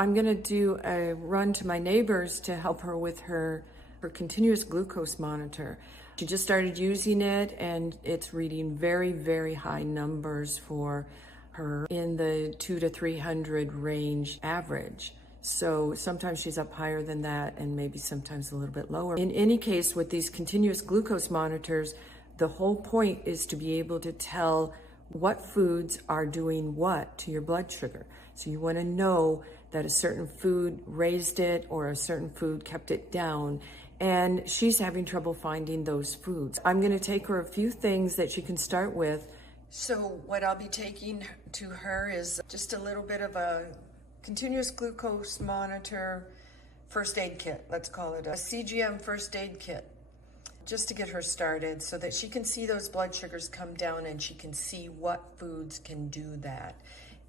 I'm gonna do a run to my neighbor's to help her with her continuous glucose monitor. She just started using it and it's reading very, very high numbers for her in the 200 to 300 range average. So sometimes she's up higher than that and maybe sometimes a little bit lower. In any case, with these continuous glucose monitors, the whole point is to be able to tell what foods are doing what to your blood sugar. So you want to know that a certain food raised it or a certain food kept it down. And she's having trouble finding those foods. I'm going to take her a few things that she can start with. So what I'll be taking to her is just a little bit of a continuous glucose monitor first aid kit. Let's call it a CGM first aid kit, just to get her started so that she can see those blood sugars come down and she can see what foods can do that.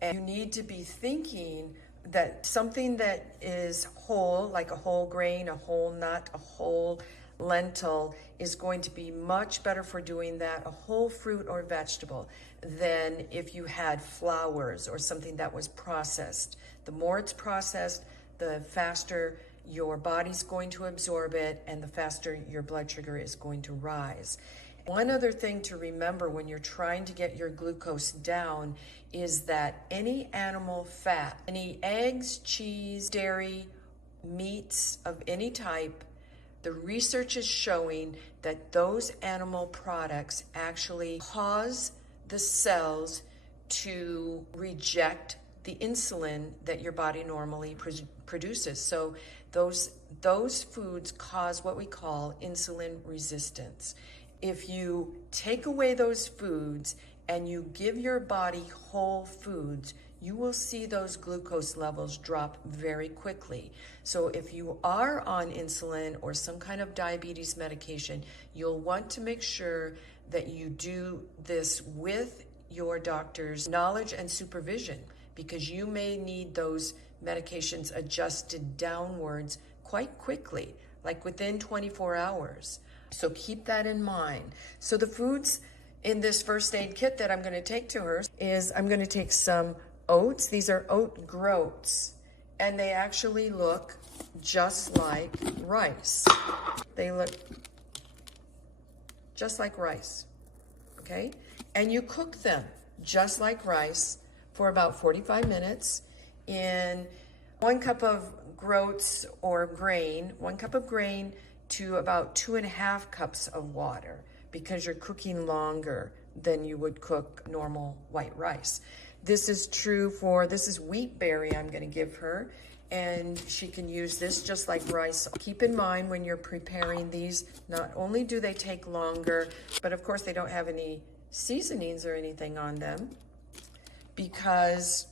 And you need to be thinking that something that is whole, like a whole grain, a whole nut, a whole lentil, is going to be much better for doing that, a whole fruit or vegetable, than if you had flours or something that was processed. The more it's processed, the faster your body's going to absorb it and the faster your blood sugar is going to rise. One other thing to remember when you're trying to get your glucose down is that any animal fat, any eggs, cheese, dairy, meats of any type, the research is showing that those animal products actually cause the cells to reject the insulin that your body normally produces. So those foods cause what we call insulin resistance. If you take away those foods and you give your body whole foods, you will see those glucose levels drop very quickly. So if you are on insulin or some kind of diabetes medication, you'll want to make sure that you do this with your doctor's knowledge and supervision, because you may need those medications adjusted downwards quite quickly, like within 24 hours. So keep that in mind. So the foods in this first aid kit that I'm going to take to her is I'm going to take some oats. These are oat groats, and they actually look just like rice. They look just like rice, okay? And you cook them just like rice for about 45 minutes in 1 cup of groats or grain, 1 cup of grain to about 2.5 cups of water, because you're cooking longer than you would cook normal white rice. This is true for, this is wheat berry I'm going to give her, and she can use this just like rice. Keep in mind when you're preparing these, not only do they take longer, but of course they don't have any seasonings or anything on them because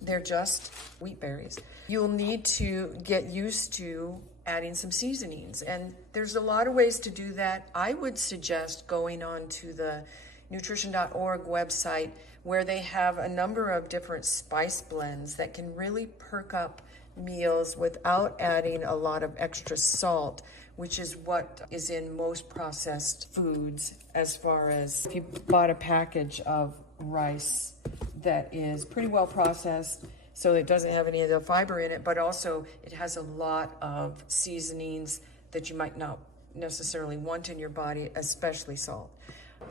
they're just wheat berries. You'll need to get used to adding some seasonings, and there's a lot of ways to do that. I would suggest going on to the nutrition.org website, where they have a number of different spice blends that can really perk up meals without adding a lot of extra salt, which is what is in most processed foods. As far as if you bought a package of rice that is pretty well processed, so it doesn't have any of the fiber in it, but also it has a lot of seasonings that you might not necessarily want in your body, especially salt.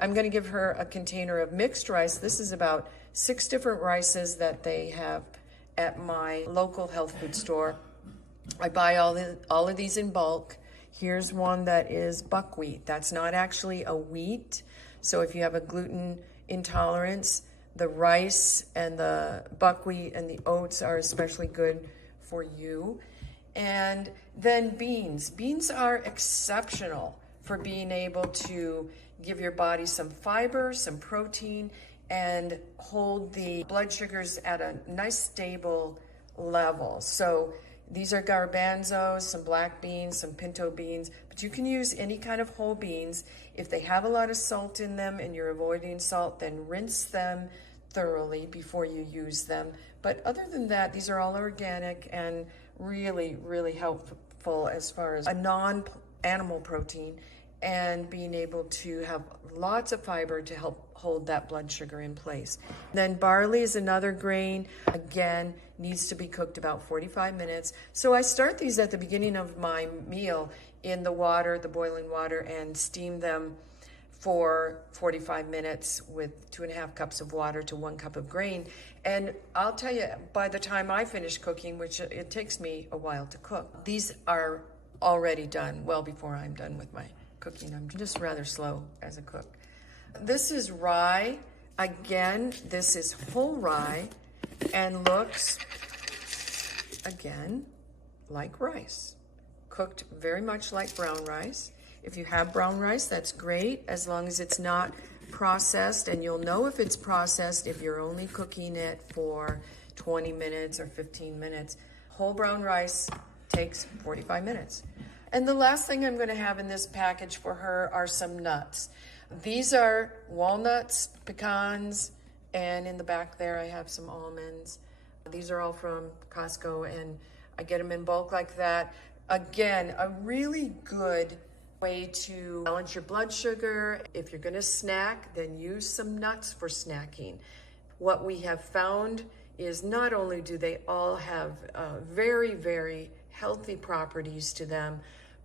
I'm going to give her a container of mixed rice. This is about 6 different rices that they have at my local health food store. I buy all of these in bulk. Here's one that is buckwheat. That's not actually a wheat. So if you have a gluten intolerance, the rice and the buckwheat and the oats are especially good for you. And then beans. Beans are exceptional for being able to give your body some fiber, some protein, and hold the blood sugars at a nice stable level. So these are garbanzos, some black beans, some pinto beans, but you can use any kind of whole beans. If they have a lot of salt in them and you're avoiding salt, then rinse them thoroughly before you use them. But other than that, these are all organic and really, really helpful as far as a non-animal protein. and being able to have lots of fiber to help hold that blood sugar in place. Then barley is another grain, again, needs to be cooked about 45 minutes. So I start these at the beginning of my meal in the water, the boiling water, and steam them for 45 minutes with 2.5 cups of water to 1 cup of grain. And I'll tell you, by the time I finish cooking, which it takes me a while to cook, these are already done well before I'm done with my cooking. I'm just rather slow as a cook. This is rye. Again, this is whole rye and looks, again, like rice. Cooked very much like brown rice. If you have brown rice, that's great, as long as it's not processed, and you'll know if it's processed if you're only cooking it for 20 minutes or 15 minutes. Whole brown rice takes 45 minutes. And the last thing I'm going to have in this package for her are some nuts. These are walnuts, pecans, and in the back there I have some almonds. These are all from Costco, and I get them in bulk like that. Again, a really good way to balance your blood sugar. If you're going to snack, then use some nuts for snacking. What we have found is not only do they all have very, very healthy properties to them,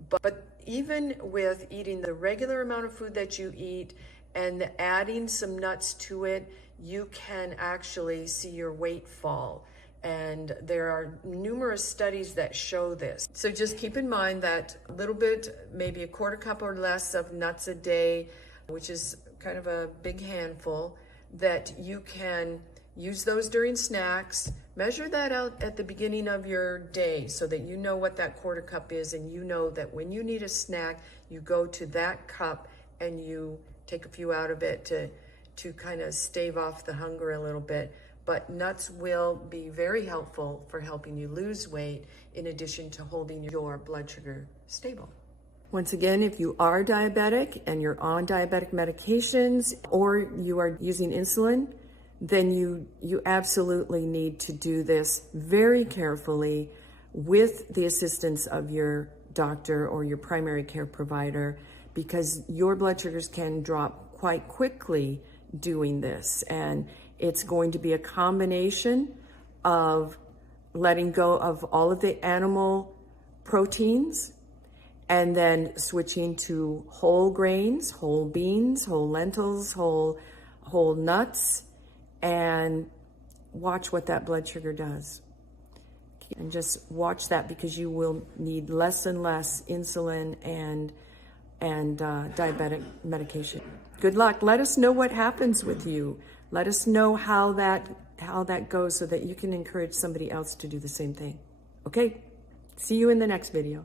but even with eating the regular amount of food that you eat and adding some nuts to it, you can actually see your weight fall. And there are numerous studies that show this. So just keep in mind that a little bit, maybe a 1/4 cup or less of nuts a day, which is kind of a big handful, that you can use those during snacks. Measure that out at the beginning of your day so that you know what that 1/4 cup is, and you know that when you need a snack, you go to that cup and you take a few out of it to kind of stave off the hunger a little bit. But nuts will be very helpful for helping you lose weight, in addition to holding your blood sugar stable. Once again, if you are diabetic and you're on diabetic medications, or you are using insulin, then you absolutely need to do this very carefully with the assistance of your doctor or your primary care provider, because your blood sugars can drop quite quickly doing this. And it's going to be a combination of letting go of all of the animal proteins and then switching to whole grains, whole beans, whole lentils, whole nuts, and watch what that blood sugar does. And just watch that, because you will need less and less insulin and diabetic medication. Good luck. Let us know what happens with you. Let us know how that goes so that you can encourage somebody else to do the same thing. Okay, see you in the next video.